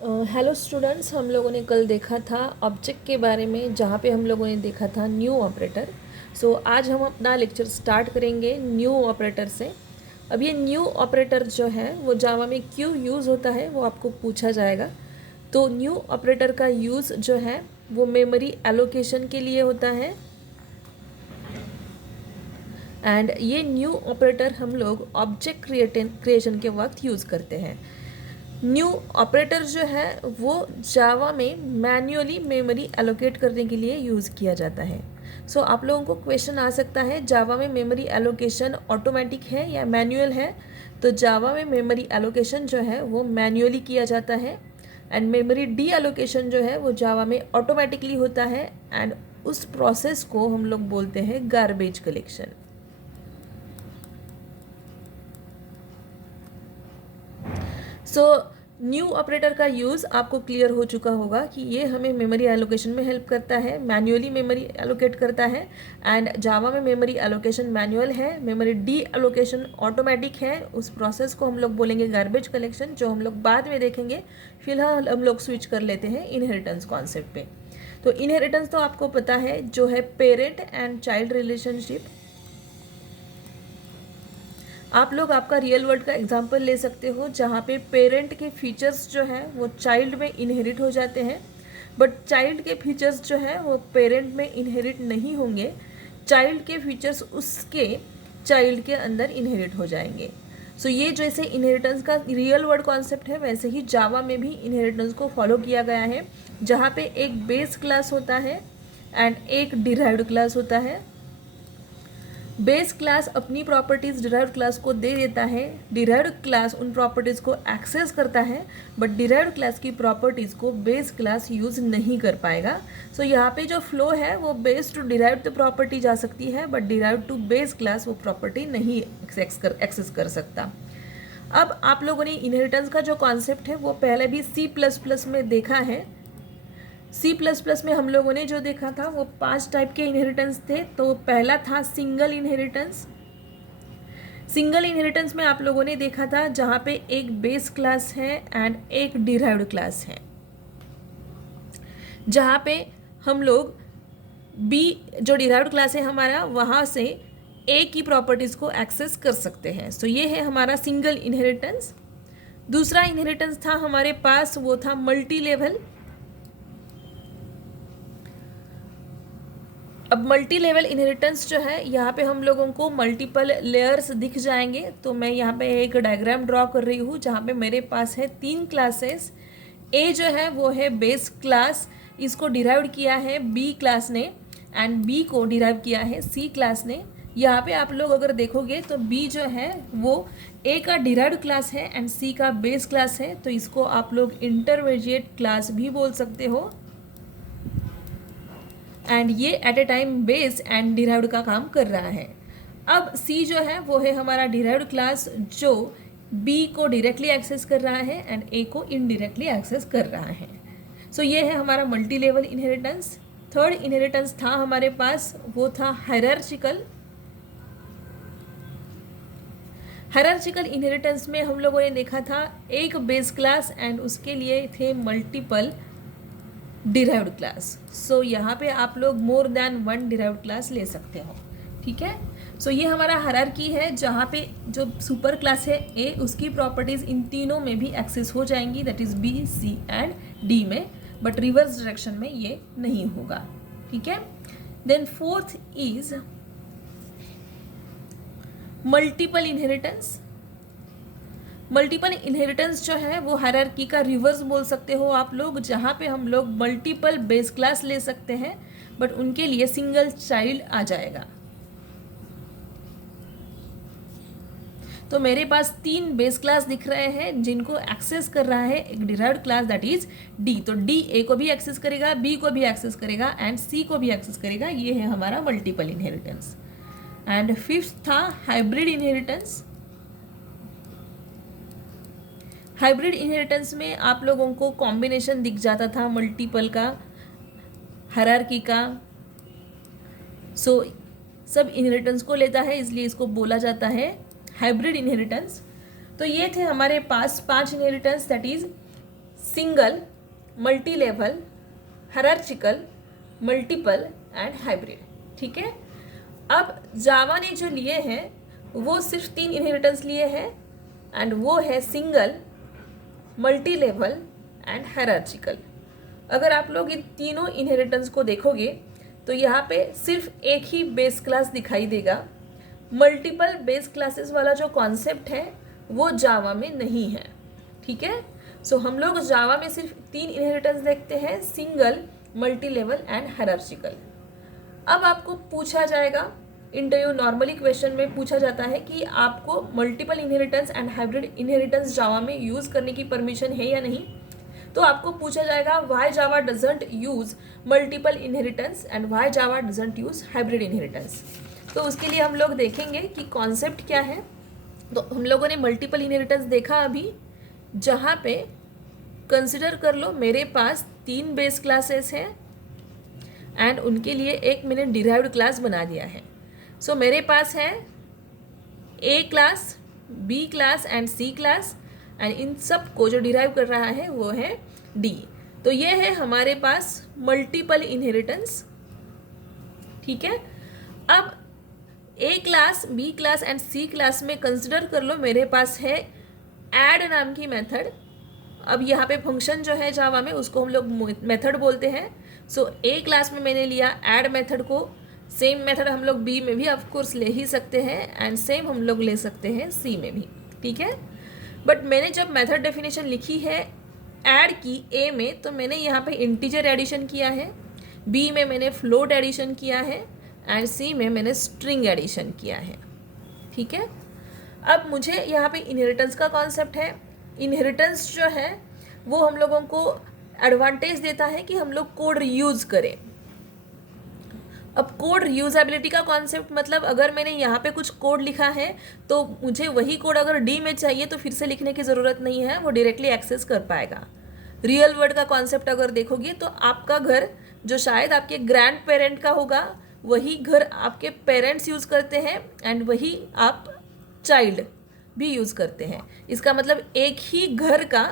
Hello students, हम लोगों ने कल देखा था ऑब्जेक्ट के बारे में, जहाँ पे हम लोगों ने देखा था न्यू ऑपरेटर। सो आज हम अपना लेक्चर स्टार्ट करेंगे न्यू ऑपरेटर से। अब ये न्यू ऑपरेटर जो है वो जावा में क्यों यूज़ होता है वो आपको पूछा जाएगा। तो न्यू ऑपरेटर का यूज़ जो है वो मेमोरी एलोकेशन के लिए होता है। एंड ये न्यू ऑपरेटर हम लोग ऑब्जेक्ट क्रिएशन के वक्त यूज़ करते हैं। न्यू ऑपरेटर जो है वो जावा में मैन्युअली मेमोरी एलोकेट करने के लिए यूज़ किया जाता है। सो आप लोगों को क्वेश्चन आ सकता है, जावा में मेमोरी एलोकेशन ऑटोमेटिक है या मैन्युअल है। तो जावा में मेमोरी एलोकेशन जो है वो मैन्युअली किया जाता है एंड मेमोरी डी एलोकेशन जो है वो जावा में ऑटोमेटिकली होता है। एंड उस प्रोसेस को हम लोग बोलते हैं garbage collection. So new operator का यूज़ आपको क्लियर हो चुका होगा कि ये हमें मेमोरी एलोकेशन में हेल्प करता है, मैन्युअली मेमोरी एलोकेट करता है। एंड जावा में मेमोरी एलोकेशन मैनुअल है, मेमोरी डी एलोकेशन ऑटोमेटिक है। उस प्रोसेस को हम लोग बोलेंगे गार्बेज कलेक्शन, जो हम लोग बाद में देखेंगे। फिलहाल हम लोग स्विच कर लेते हैं इनहेरिटेंस कॉन्सेप्ट पे। तो इनहेरिटेंस तो आपको पता है, जो है पेरेंट एंड चाइल्ड रिलेशनशिप। आप लोग आपका रियल वर्ल्ड का एग्जाम्पल ले सकते हो, जहाँ पे पेरेंट के फीचर्स जो हैं वो चाइल्ड में इनहेरिट हो जाते हैं, बट चाइल्ड के फीचर्स जो हैं वो पेरेंट में इनहेरिट नहीं होंगे। चाइल्ड के फीचर्स उसके चाइल्ड के अंदर इनहेरिट हो जाएंगे। सो ये जैसे इनहेरिटेंस का रियल वर्ल्ड कॉन्सेप्ट है, वैसे ही जावा में भी इनहेरिटेंस को फॉलो किया गया है, जहाँ पे एक बेस क्लास होता है एंड एक डिराइव्ड क्लास होता है। बेस क्लास अपनी प्रॉपर्टीज़ डिराइव्ड क्लास को दे देता है, डिराइव्ड क्लास उन प्रॉपर्टीज़ को एक्सेस करता है, बट डिराइव्ड क्लास की प्रॉपर्टीज़ को बेस क्लास यूज़ नहीं कर पाएगा। सो यहाँ पे जो फ्लो है वो बेस टू डिराइव्ड प्रॉपर्टी जा सकती है, but derived to base class वो प्रॉपर्टी नहीं एक्सेस कर सकता। अब आप लोगों ने इनहेरिटेंस का जो कॉन्सेप्ट है वो पहले भी C++ में देखा है। C++ में हम लोगों ने जो देखा था वो 5 टाइप के इनहेरिटेंस थे। तो पहला था सिंगल इनहेरिटेंस। सिंगल इनहेरिटेंस में आप लोगों ने देखा था जहाँ पे एक बेस क्लास है एंड एक डिराइव्ड क्लास है, जहाँ पे हम लोग B जो डिराइव्ड क्लास है हमारा, वहाँ से A की प्रॉपर्टीज़ को एक्सेस कर सकते हैं। सो ये है हमारा सिंगल इनहेरिटेंस। दूसरा इनहेरिटेंस था हमारे पास, वो था मल्टी लेवल। अब मल्टी लेवल इनहेरिटेंस जो है, यहाँ पे हम लोगों को मल्टीपल लेयर्स दिख जाएंगे। तो मैं यहाँ पे एक डायग्राम ड्रॉ कर रही हूँ, जहाँ पे मेरे पास है 3 क्लासेस। ए जो है वो है बेस क्लास, इसको डिराइव किया है बी क्लास ने, एंड बी को डिराइव किया है सी क्लास ने। यहाँ पे आप लोग अगर देखोगे तो बी जो है वो ए का डिराइव्ड क्लास है एंड सी का बेस क्लास है, तो इसको आप लोग इंटरमीडिएट क्लास भी बोल सकते हो। एंड ये at a time base and derived का काम कर रहा है। अब सी जो है वो है हमारा डिराइव्ड क्लास, जो बी को डायरेक्टली एक्सेस कर रहा है एंड ए को इनडायरेक्टली एक्सेस कर रहा है। सो ये है हमारा multi level inheritance. Third inheritance था हमारे पास, वो था हायरार्चिकल। हायरार्चिकल इनहेरिटेंस में हम लोगों ने देखा था एक बेस क्लास एंड उसके लिए थे मल्टीपल डिराइव्ड क्लास। सो यहाँ पे आप लोग मोर देन 1 डिराइव्ड क्लास ले सकते हो, ठीक है। सो ये हमारा हायरार्की है, जहाँ पे जो सुपर क्लास है ए, उसकी प्रॉपर्टीज़ इन तीनों में भी एक्सेस हो जाएंगी, that is B, C and D में, बट रिवर्स डायरेक्शन में ये नहीं होगा, ठीक है। Then fourth is multiple inheritance. Multiple inheritance जो है वो हायरार्की का रिवर्स बोल सकते हो आप लोग, जहाँ पे हम लोग मल्टीपल बेस क्लास ले सकते हैं, बट उनके लिए सिंगल चाइल्ड आ जाएगा। तो मेरे पास 3 बेस क्लास दिख रहे हैं जिनको एक्सेस कर रहा है एक derived class, that is D. तो डी ए को भी एक्सेस करेगा, बी को भी एक्सेस करेगा एंड सी को भी एक्सेस करेगा। ये है हमारा मल्टीपल इनहेरिटेंस। एंड फिफ्थ था हाइब्रिड इनहेरिटेंस। हाइब्रिड इनहेरिटेंस में आप लोगों को कॉम्बिनेशन दिख जाता था मल्टीपल का, हायरार्की का। सो सब इनहेरिटेंस को लेता है, इसलिए इसको बोला जाता है हाइब्रिड इनहेरिटेंस। तो ये थे हमारे पास 5 inheritance, that is single, multi level, hierarchical, multiple and hybrid. ठीक है, अब जावा ने जो लिए हैं वो सिर्फ 3 इनहेरिटेंस लिए हैं एंड वो है सिंगल, मल्टी लेवल एंड हायरार्चिकल। अगर आप लोग इन तीनों इनहेरिटेंस को देखोगे तो यहाँ पे सिर्फ एक ही बेस क्लास दिखाई देगा। मल्टीपल बेस क्लासेस वाला जो कॉन्सेप्ट है वो जावा में नहीं है। ठीक है, सो हम लोग जावा में सिर्फ 3 इनहेरिटेंस देखते हैं, सिंगल, मल्टी लेवल एंड हायरार्चिकल। अब आपको पूछा जाएगा, इंटरव्यू नॉर्मली क्वेश्चन में पूछा जाता है कि आपको multiple inheritance and hybrid inheritance Java में यूज़ करने की परमिशन है या नहीं। तो आपको पूछा जाएगा why Java doesn't use multiple inheritance and why Java doesn't use hybrid inheritance. तो उसके लिए हम लोग देखेंगे कि कॉन्सेप्ट क्या है। तो हम लोगों ने मल्टीपल इनहेरिटेंस देखा अभी, जहाँ पे कंसिडर कर लो मेरे पास 3 बेस क्लासेस हैं एंड उनके लिए एक मैंने डिराइव्ड क्लास बना दिया है। सो मेरे पास है A class, B class and C class and इन सब को जो डिराइव कर रहा है वो है डी। तो ये है हमारे पास मल्टीपल इनहेरिटेंस। ठीक है, अब A class, B class and C class में कंसिडर कर लो मेरे पास है ऐड नाम की मेथड। अब यहाँ पे फंक्शन जो है जावा में उसको हम लोग मेथड बोलते हैं। सो ए क्लास में मैंने लिया ऐड मेथड को, सेम मेथड हम लोग बी में भी ऑफकोर्स ले ही सकते हैं एंड सेम हम लोग ले सकते हैं सी में भी। ठीक है, बट मैंने जब मेथड डेफिनेशन लिखी है ऐड की ए में, तो मैंने यहाँ पे इंटीजर एडिशन किया है, बी में मैंने फ्लोट एडिशन किया है एंड सी में मैंने स्ट्रिंग एडिशन किया है। ठीक है, अब मुझे यहाँ पे इनहेरिटेंस का कॉन्सेप्ट है। इनहेरिटेंस जो है वो हम लोगों को एडवांटेज देता है कि हम लोग कोड रीयूज़ करें। अब कोड रीयूजेबिलिटी का कॉन्सेप्ट मतलब अगर मैंने यहाँ पे कुछ कोड लिखा है तो मुझे वही कोड अगर डी में चाहिए तो फिर से लिखने की ज़रूरत नहीं है, वो डायरेक्टली एक्सेस कर पाएगा। रियल वर्ल्ड का कॉन्सेप्ट अगर देखोगे तो आपका घर जो शायद आपके ग्रैंड पेरेंट का होगा वही घर आपके पेरेंट्स यूज़ करते हैं एंड वही आप चाइल्ड भी यूज़ करते हैं। इसका मतलब एक ही घर का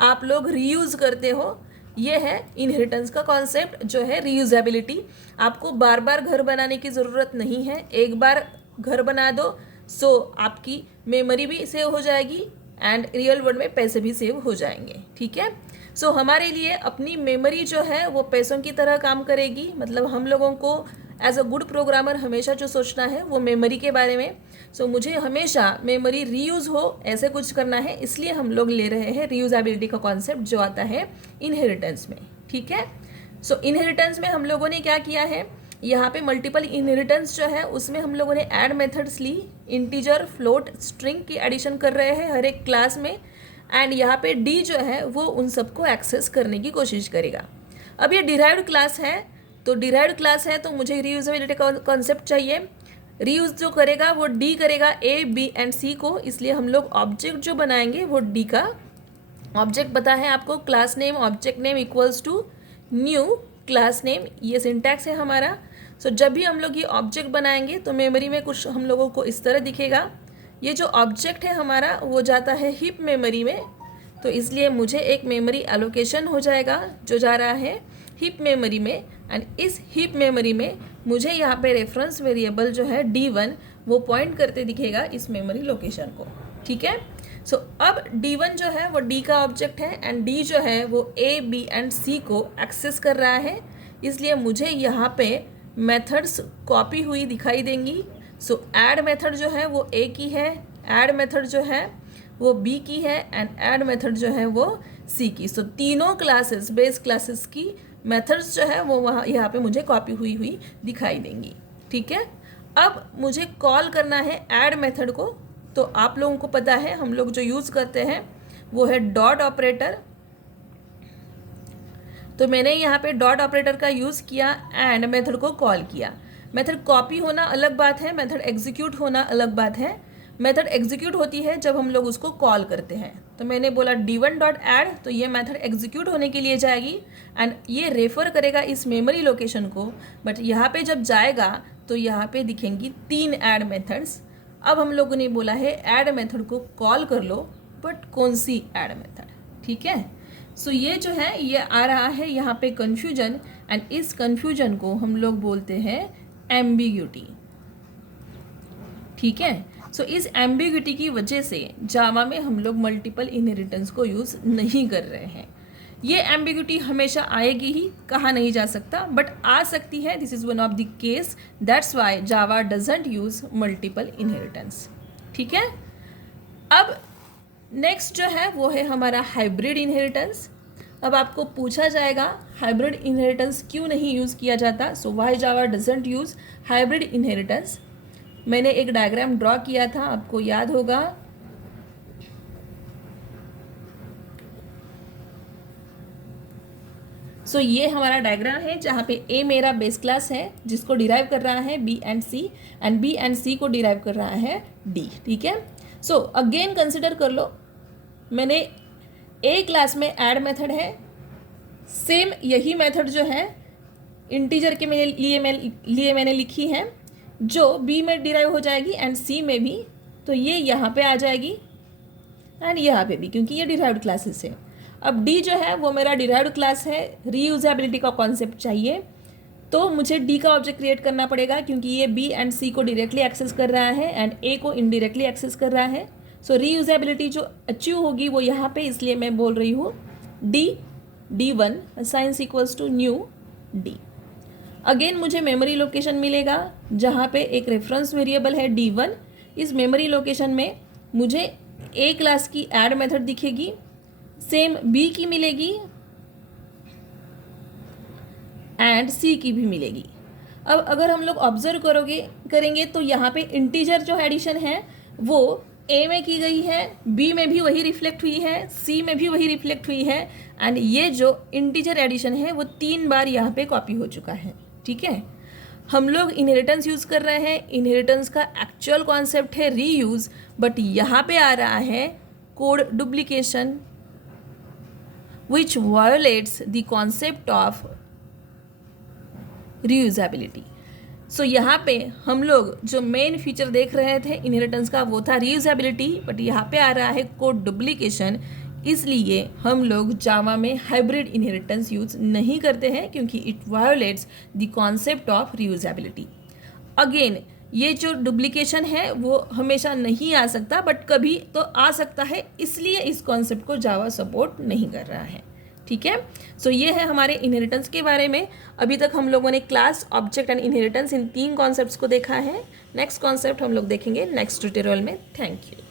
आप लोग रीयूज़ करते हो। ये है इनहेरिटेंस का कॉन्सेप्ट जो है रीयूजेबिलिटी। आपको बार बार घर बनाने की ज़रूरत नहीं है, एक बार घर बना दो सो आपकी मेमोरी भी सेव हो जाएगी एंड रियल वर्ल्ड में पैसे भी सेव हो जाएंगे। ठीक है, सो हमारे लिए अपनी मेमोरी जो है वो पैसों की तरह काम करेगी। मतलब हम लोगों को एज अ गुड प्रोग्रामर हमेशा जो सोचना है वो मेमोरी के बारे में। सो मुझे हमेशा मेमोरी रीयूज़ हो ऐसे कुछ करना है, इसलिए हम लोग ले रहे हैं रीयूजेबिलिटी का कॉन्सेप्ट जो आता है इनहेरिटेंस में। ठीक है, सो इनहेरिटेंस में हम लोगों ने क्या किया है, यहाँ पे मल्टीपल इनहेरिटेंस जो है उसमें हम लोगों ने ऐड मेथड्स ली, इंटीजर, फ्लोट, स्ट्रिंग की एडिशन कर रहे हैं हर एक क्लास में एंड यहाँ पे डी जो है वो उन सबको एक्सेस करने की कोशिश करेगा। अब ये डिराइव्ड क्लास है, तो डिराइव्ड क्लास है तो मुझे रीयूजेबिलिटी का कॉन्सेप्ट चाहिए। रीयूज जो करेगा वो डी करेगा ए, बी एंड सी को, इसलिए हम लोग ऑब्जेक्ट जो बनाएंगे वो डी का ऑब्जेक्ट पता है आपको, class name object name equals to new class name, ये सिंटैक्स है हमारा। सो जब भी हम लोग ये ऑब्जेक्ट बनाएंगे तो मेमोरी में कुछ हम लोगों को इस तरह दिखेगा। ये जो ऑब्जेक्ट है हमारा वो जाता है हीप मेमोरी में, तो इसलिए मुझे एक मेमोरी एलोकेशन हो जाएगा जो जा रहा है हीप मेमोरी में एंड इस हीप मेमोरी में मुझे यहाँ पे रेफरेंस वेरिएबल जो है D1 वो पॉइंट करते दिखेगा इस मेमोरी लोकेशन को। ठीक है, सो अब D1 जो है वो D का ऑब्जेक्ट है एंड D जो है वो A, B एंड C को एक्सेस कर रहा है, इसलिए मुझे यहाँ पे मेथड्स कॉपी हुई दिखाई देंगी। सो ऐड मेथड जो है वो A की है, ऐड मेथड जो है वो B की है एंड ऐड मेथड जो है वो C की। सो तीनों क्लासेस, बेस क्लासेस की मेथड्स जो है वो वहाँ यहाँ पे मुझे कॉपी हुई दिखाई देंगी। ठीक है, अब मुझे कॉल करना है ऐड मेथड को, तो आप लोगों को पता है हम लोग जो यूज़ करते हैं वो है डॉट ऑपरेटर। तो मैंने यहाँ पे डॉट ऑपरेटर का यूज़ किया एंड मेथड को कॉल किया। मेथड कॉपी होना अलग बात है, मेथड एग्जीक्यूट होना अलग बात है। मेथड एग्जीक्यूट होती है जब हम लोग उसको कॉल करते हैं। तो मैंने बोला D1 डॉट ऐड, तो ये मेथड एग्जीक्यूट होने के लिए जाएगी एंड ये रेफ़र करेगा इस मेमोरी लोकेशन को, बट यहाँ पे जब जाएगा तो यहाँ पे दिखेंगी 3 ऐड मेथड्स। अब हम लोगों ने बोला है ऐड मेथड को कॉल कर लो, बट कौन सी ऐड मेथड, ठीक है। सो ये जो है ये आ रहा है यहाँ पे कन्फ्यूजन, एंड इस कन्फ्यूजन को हम लोग बोलते हैं एम्बिग्यूटी, ठीक है। सो इस एम्बिग्यूटी की वजह से जावा में हम लोग मल्टीपल इनहेरिटेंस को यूज़ नहीं कर रहे हैं। ये एम्बिग्यूटी हमेशा आएगी ही, कहा नहीं जा सकता, बट आ सकती है। This is one of the case, that's why Java doesn't use multiple inheritance, ठीक है। अब नेक्स्ट जो है वो है हमारा हाइब्रिड इनहेरिटेंस। अब आपको पूछा जाएगा हाइब्रिड इनहेरिटेंस क्यों नहीं यूज़ किया जाता, so why Java doesn't use hybrid inheritance. मैंने एक डायग्राम ड्रॉ किया था, आपको याद होगा। सो ये हमारा डायग्राम है जहाँ पे ए मेरा बेस क्लास है जिसको डिराइव कर रहा है B and C, and B and C को डिराइव कर रहा है डी, ठीक है। सो अगेन कंसिडर कर लो, मैंने ए क्लास में ऐड मेथड है, सेम यही मेथड जो है इंटीजर के लिए मैंने लिखी है, जो बी में डिराइव हो जाएगी एंड सी में भी। तो ये यहाँ पे आ जाएगी एंड यहाँ पे भी, क्योंकि ये डिराइव्ड क्लासेस है। अब डी जो है वो मेरा डिराइव्ड क्लास है, रीयूजेबिलिटी का कॉन्सेप्ट चाहिए, तो मुझे डी का ऑब्जेक्ट क्रिएट करना पड़ेगा, क्योंकि ये बी एंड सी को डायरेक्टली एक्सेस कर रहा है एंड ए को इनडायरेक्टली एक्सेस कर रहा है। सो रीयूजेबिलिटी जो अचीव होगी वो यहाँ पे, इसलिए मैं बोल रही हूँ D1 science equals to new D. Again मुझे मेमोरी लोकेशन मिलेगा जहाँ पे एक रेफरेंस वेरिएबल है D1। इस मेमोरी लोकेशन में मुझे ए क्लास की ऐड मेथड दिखेगी, सेम बी की मिलेगी एंड सी की भी मिलेगी। अब अगर हम लोग ऑब्जर्व करेंगे तो यहाँ पे इंटीजर जो एडिशन है वो ए में की गई है, बी में भी वही रिफ्लेक्ट हुई है, सी में भी वही रिफ्लेक्ट हुई है, एंड ये जो इंटीजर एडिशन है वो 3 बार यहाँ पे कॉपी हो चुका है, ठीक है। हम लोग इनहेरिटेंस यूज़ कर रहे हैं, इनहेरिटेंस का एक्चुअल कॉन्सेप्ट है रीयूज़, बट यहाँ पे आ रहा है code duplication which violates the concept of reusability. So यहाँ पे हम लोग जो मेन फीचर देख रहे थे इनहेरिटेंस का वो था रीयूजेबिलिटी, बट यहाँ पे आ रहा है कोड डुप्लीकेशन। इसलिए हम लोग जावा में हाइब्रिड इनहेरिटेंस यूज़ नहीं करते हैं, क्योंकि it violates the concept of reusability. Again ये जो डुप्लीकेशन है वो हमेशा नहीं आ सकता, बट कभी तो आ सकता है, इसलिए इस कॉन्सेप्ट को जावा सपोर्ट नहीं कर रहा है, ठीक है। सो ये है हमारे इनहेरिटेंस के बारे में। अभी तक हम लोगों ने class, object and inheritance in 3 concepts को देखा है। नेक्स्ट कॉन्सेप्ट हम लोग देखेंगे नेक्स्ट ट्यूटोरियल में। Thank you.